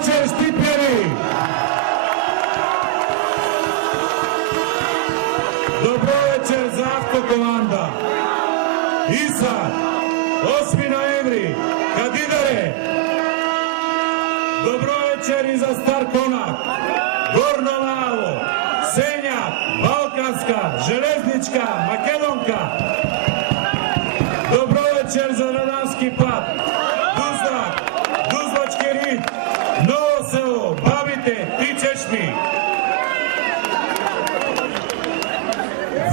večer, Štipljani! Dobro večer za Avtokomanda. Isar, 8. noembri, Kadidare. Dobro večer i za Star Konak, Gorno Lavo, Senjak, Balkanska, Železnička, Makedonka. Dobro večer za Radanski pad, Tuzlak, Tuzlački rit, Novo selo, Babite, Ti ćeš mi.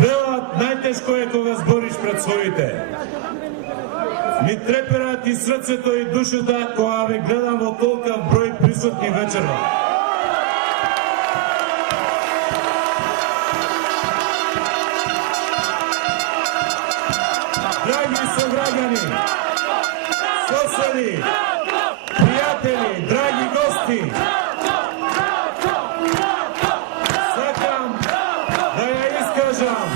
Vela, najteško je koga zboriš pred svojite. Mi treperati srcето и душата, кога ви гледам во толкав број присутни вечерва. Драги сограѓани, соседи, пријатели, драги гости, сакам да ја искажам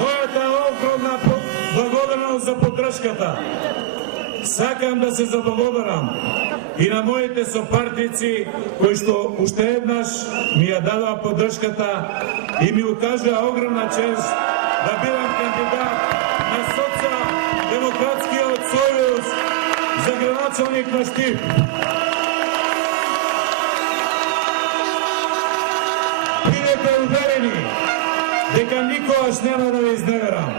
мојата огромна благодарност за поддршката. Сакам да се заблагодарам и на моите сопартици кои што уште еднаш ми ја дадоа поддршката и ми укажаа огромна чест да бидам кандидат на Социјал-демократскиот сојуз за градоначалник на Штип. Бидете уверени дека никогаш нема да ви изневерам.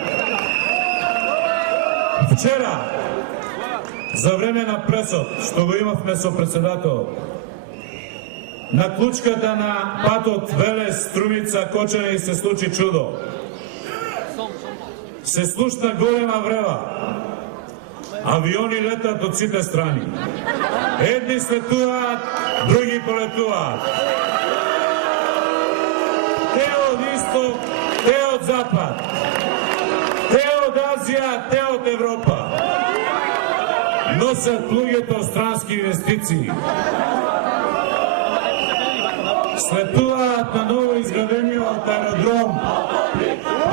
Вчера, за време на пресот, што го имавме со председател, на клучката на патот Велес, Струмица, Кочани се случи чудо. Се слушна голема врева. Авиони летат од сите страни. Едни слетуваат, други полетуваат. Те од исток, те од запад. Те од Азија, те од Европа. Носат луѓето странски инвестиции. Слетуваат на ново изградениот аеродром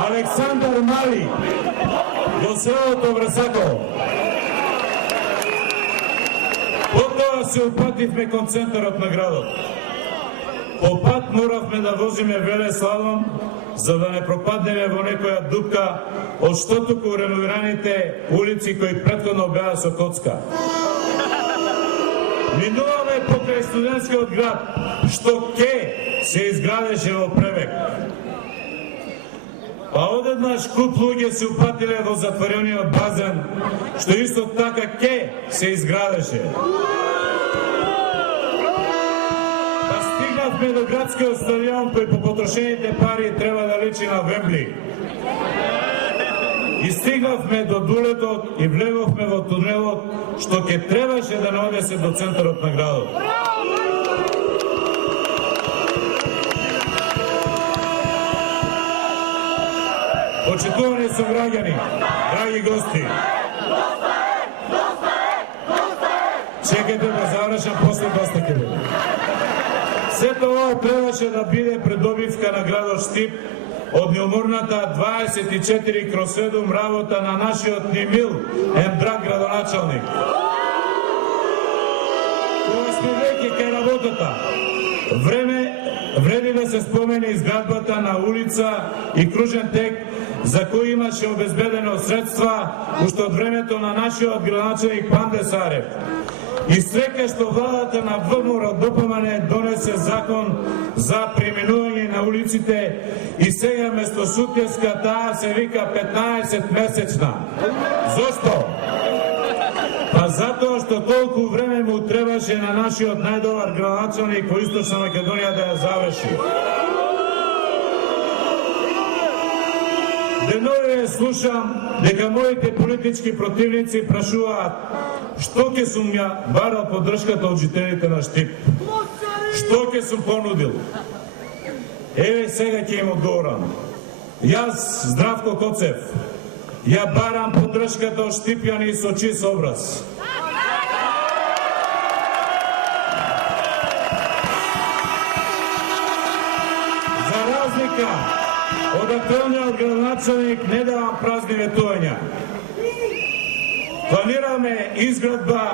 Александар Мали во селото Врсаково. Потоа се упативме кон центарот на градот. По пат моравме да возиме велесlalom за да не пропаднеме во некоја дупка од што туку реновираните улици кои претходно беа со коцка. Минуваме покрај студентскиот град, што ке се изградеше во превек. Па одеднаш куп луѓе се упатиле во затворениот базен, што исто така ке се изградеше. Па стигнавме до градскиот стадион кој по потрошените пари треба да личи на Вембли. И стигнавме до дулетот и влеговме во тунелот, што ќе требаше да не одесе до центарот на градот. Почитувани сограѓани, драги гости, чекайте да завршам, после доста ќе биде. Сето ова требаше да биде придобивка на градот Штип од неуморната 24/7 работа на нашиот Нимил драг градоначалник. Кога сме веќе кај работата, вреди да се спомени изградбата на улица и кружен тек за кој имаше обезбедено средства уште од времето на нашиот градоначалник Панде Сарев. И среќа што владата на ВМРО ДПМН донесе закон за преминување на улиците и сега место Сутјевска таа се вика 15 месечна. Зошто? Па затоа што толку време му требаше на нашиот најдобар градоначалник во Источна Македонија да ја заврши. Денове слушам дека моите политички противници прашуваат што ќе сум ја барал поддршката од жителите на Штип. Што ќе сум понудил? Еве сега ќе им одговорам. Јас, Здравко Коцев, ја барам поддршката од Штипјани со чист образ. За разлика од актуелниот градоначалник не давам празни ветувања. Планираме изградба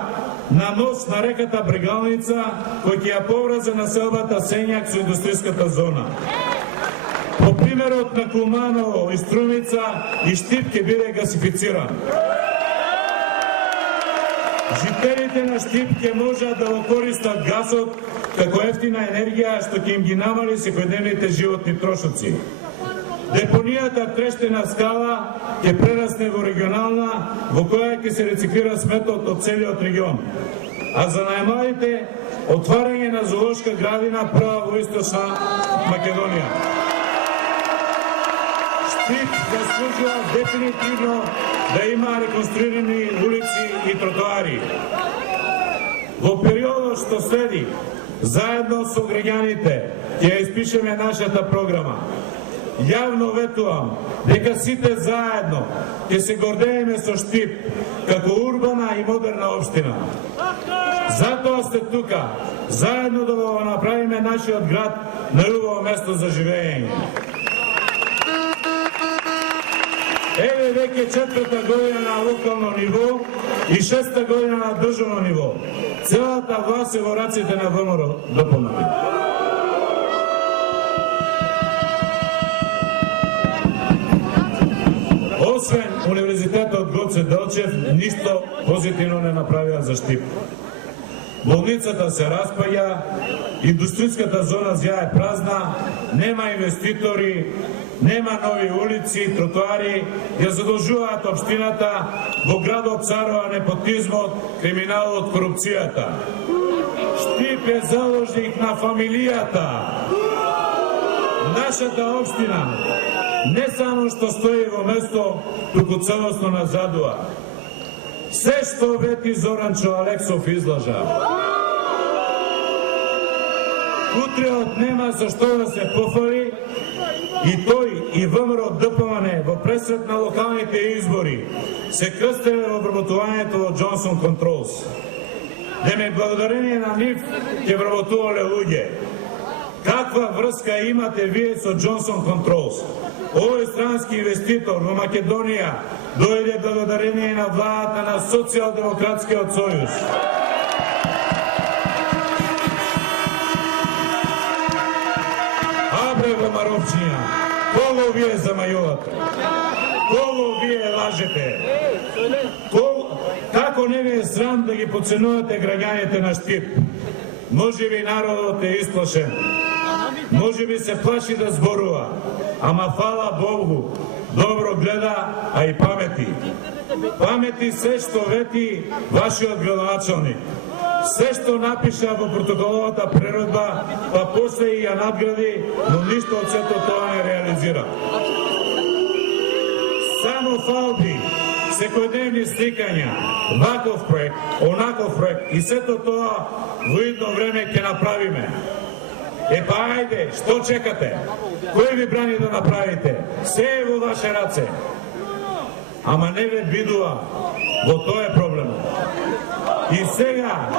на мост на реката Брегалница, кој ќе ја поврзе населбата Сењак со индустријската зона. По примерот на Куманово и Струмица и Штип ќе биде гасифициран. Жителите на Штип ќе можат да го користат гасот како ефтина енергија, што ќе им ги намали секојдневните животни трошоци. Депонијата Трештена скала ќе прерасне во регионална, во која ќе се рециклира сметот од целиот регион. А за најмалите, отварање на зоолошка градина прва во Источна Македонија. Штип заслужува дефинитивно да има реконструирани улици и тротоари. Во периодот што следи, заедно со граѓаните ќе ја испишеме нашата програма. Јавно ветувам дека сите заедно ќе се гордееме со Штип како урбана и модерна општина. Затоа сте тука, заедно да го направиме нашиот град најубаво место за живење. Еве веќе 4-та година на локално ниво и 6-та година на државно ниво. Целата власт е во раците на ВМРО-ДПМН. Освен Универзитетот Гоце Делчев, ништо позитивно не направија за Штип. Болницата се распаѓа, индустријската зона зја е празна, нема инвеститори, нема нови улици, тротоари, ја задолжуваат општината, во градот царува непотизмот, криминалот, корупцијата. Штип е заложник на фамилијата. Нашата општина не само што стои во место, туку целосно назадува. Се што вети Зоранчо Алексов излажа. Утреот нема со што да се пофали и тој и ВМРО-ДПМН во пресрет на локалните избори се крстеле во вработувањето во Джонсон Контролс. Деме благодарение на нив ќе вработувале луѓе. Каква врска имате вие со Джонсон Контролс? Овој странски инвеститор во Македонија дојде благодарение на владата на Социјалдемократскиот сојуз. Абре во Маровчиња, кого вие замајувате? Кого вие лажете? Како не ви е срам да ги подценувате граѓаните на Штип? Може би народот е исплашен. Може би се плаши да зборува, ама фала Богу, добро гледа, а и памети. Памети се што вети вашиот градоначалник. Се што напиша во протоколовата преродба, па после и ја надгради, но ништо од сето тоа не реализира. Само фалби, секојдневни сликања, ваков проект, онаков проект и сето тоа во идно време ќе направиме. Па ајде, што чекате? Кој ви брани да направите? Се е во ваше раце. Ама не ве бидува, во тоа е проблемот. И сега...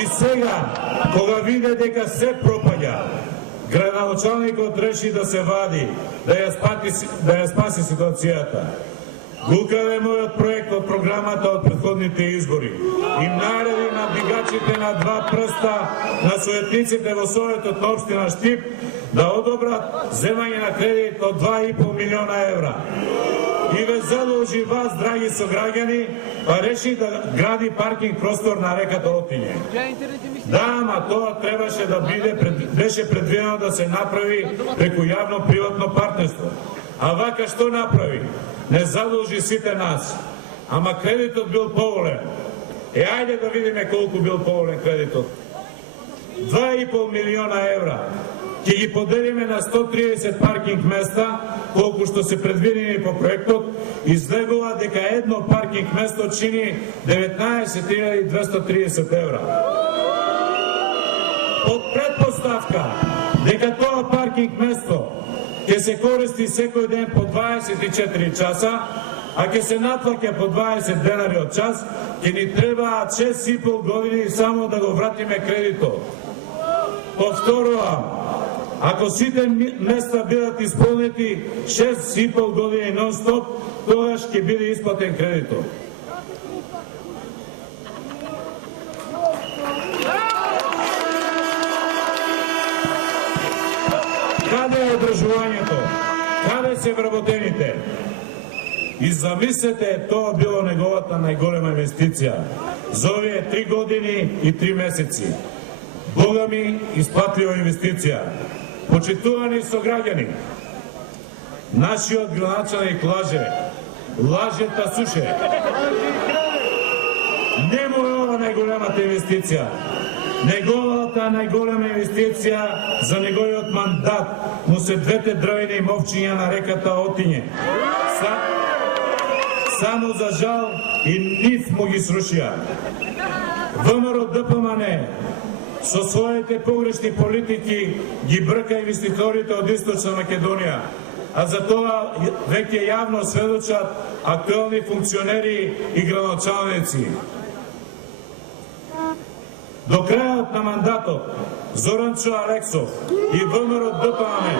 И сега, кога виде дека се пропаѓа, градоначалникот реши да се вади, да ја спаси ситуацијата. Го украде мојот проект од програмата од претходните избори. Им нареди на дигачите на два прста на советниците во Советот на општина Штип да одобрат земање на кредит од 2,5 милиона евра. И ве задолжи вас, драги сограѓани, па реши да гради паркинг простор на реката Отиње. Да, ама тоа требаше да беше предвидено да се направи преку јавно-приватно партнерство. А вака што направи? Не задолжи сите нас. Ама кредитот бил поволен. Ајде да видиме колку бил поволен кредитот. 2,5 милиона евра. Ќе ги поделиме на 130 паркинг места, колку што се предвидени по проектот, излегува дека едно паркинг место чини 19.230 евра. Под предпоставка дека тоа паркинг место ќе се користи секој ден по 24 часа, а ќе се наплаќа по 20 денари од час, ќе ни требаат 6,5 години само да го вратиме кредитот. Повторувам, Ако сите места бидат исполнети 6,5 години нон-стоп, тогаш ќе биде исплатен кредитот. Каде е одржувањето? Каде се вработените? И замислете, тоа било неговата најголема инвестиција за овие 3 години и 3 месеци. Бога ми, исплатлива инвестиција. Почитувани сограѓани, нашиот градоначалник лаже та суше. Не му е ова најголемата инвестиција. Неговата најголема инвестиција за неговиот мандат му се двете дрвени мовчиња на реката Отиње. Само за жал и нив му ги срушија. ВМРО ДПМН со своите погрешни политики ги брка инвеститорите од Источна Македонија, а за тоа веќе јавно сведочат актуелни функционери и градоначалници. До крајот на мандатот Зоранчо Алексов и ВМРО ДПМН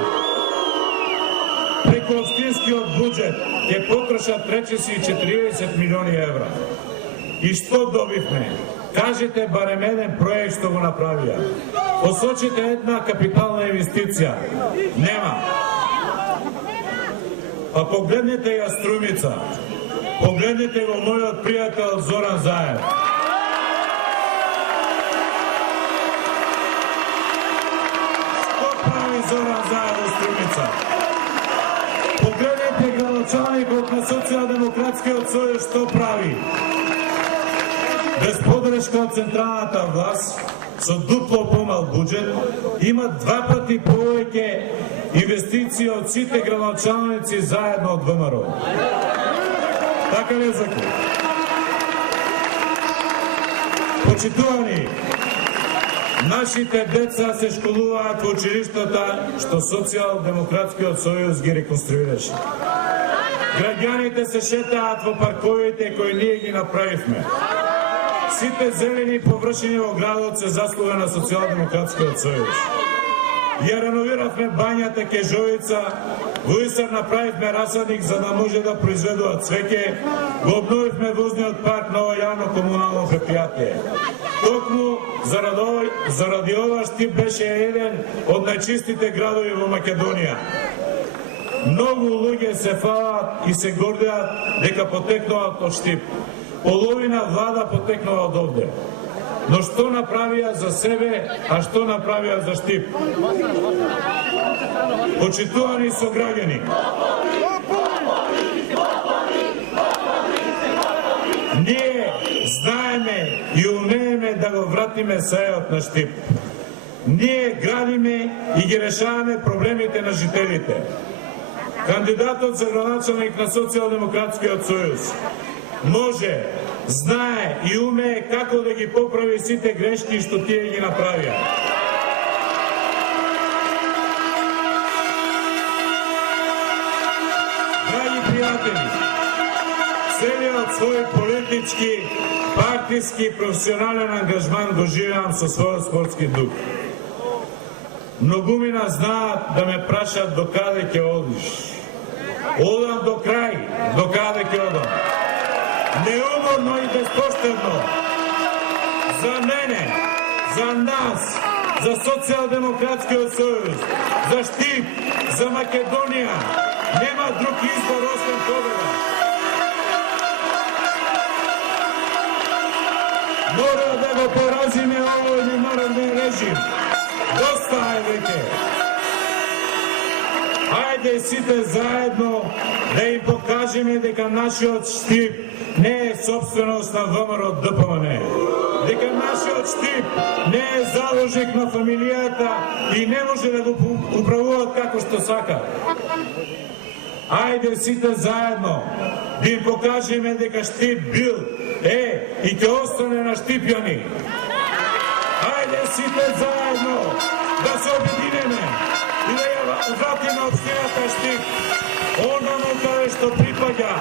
преку општинскиот буџет ќе потрошат речиси 40 милиони евра. И што добивме? Кажете барем еден проект што го направија. Посочите една капитална инвестиција. Нема. Па погледнете ја Струмица. Погледнете го мојот пријател Зоран Заев. Што прави Зоран Заев во Струмица? Погледнете градоначалникот на Социјалдемократскиот сојуз што прави. Без подршка од централната власт, со дупло помал буџет, има 2 пати повеќе инвестиции од сите градоначалници заедно од ВМРО. Така ли е закон? Почитувани, нашите деца се школуваат во училиштата што Социјалдемократскиот сојуз ги реконструираше. Граѓаните се шетаат во парковите кои ние ги направивме. Сите зелени површини во градот се заслуга на Социјалдемократскиот сојуз. Ја реновиравме бањата Кежовица, во Исар направивме расадник за да може да произведуваат цвеќе, го обновивме возниот парк на ова јавно комунално предпријатие. Токму заради ова Штип беше еден од најчистите градови во Македонија. Многу луѓе се фалат и се гордеат дека потекнуваат од Штип. Половина влада потекнува од овде. Но што направија за себе, а што направија за Штип? Почитувани сограѓани, ние знаеме и умееме да го вратиме сајот на Штип. Ние градиме и ги решаваме проблемите на жителите. Кандидатот за градоначалник на Социјалдемократскиот сојуз може, знае и умее како да ги поправи сите грешки што тие ги направија. Драги пријатели, целиот свој политички, партиски и професионален ангажман го живеам со својот спортски дух. Многумина знаат да ме прашат до каде ќе одиш. Одам до крај, до каде ќе одам. Неуморно и безпоштедно. За мене, за нас, за Социјалдемократскиот сојуз, за Штип, за Македонија, нема друг избор освен победа. Мора да го поразиме овој неморален режим. Доста е веќе. Ајде сите заедно да им покажеме дека нашиот Штип не е собственост на ВМРО ДПМН. Дека нашиот Штип не е заложник на фамилијата и не може да го управуваат како што сака. Ајде сите заедно да им покажеме дека Штип бил, и ќе остане на Штипјани. Ајде сите заедно да се обединеме и да ја вратиме општината Штип онамо каде што припаѓа,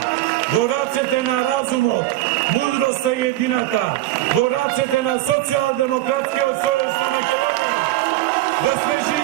во рацете на разумот, мудроста и едината, во рацете на Социјалдемократскиот сојуз на Македонија. Да сме живи!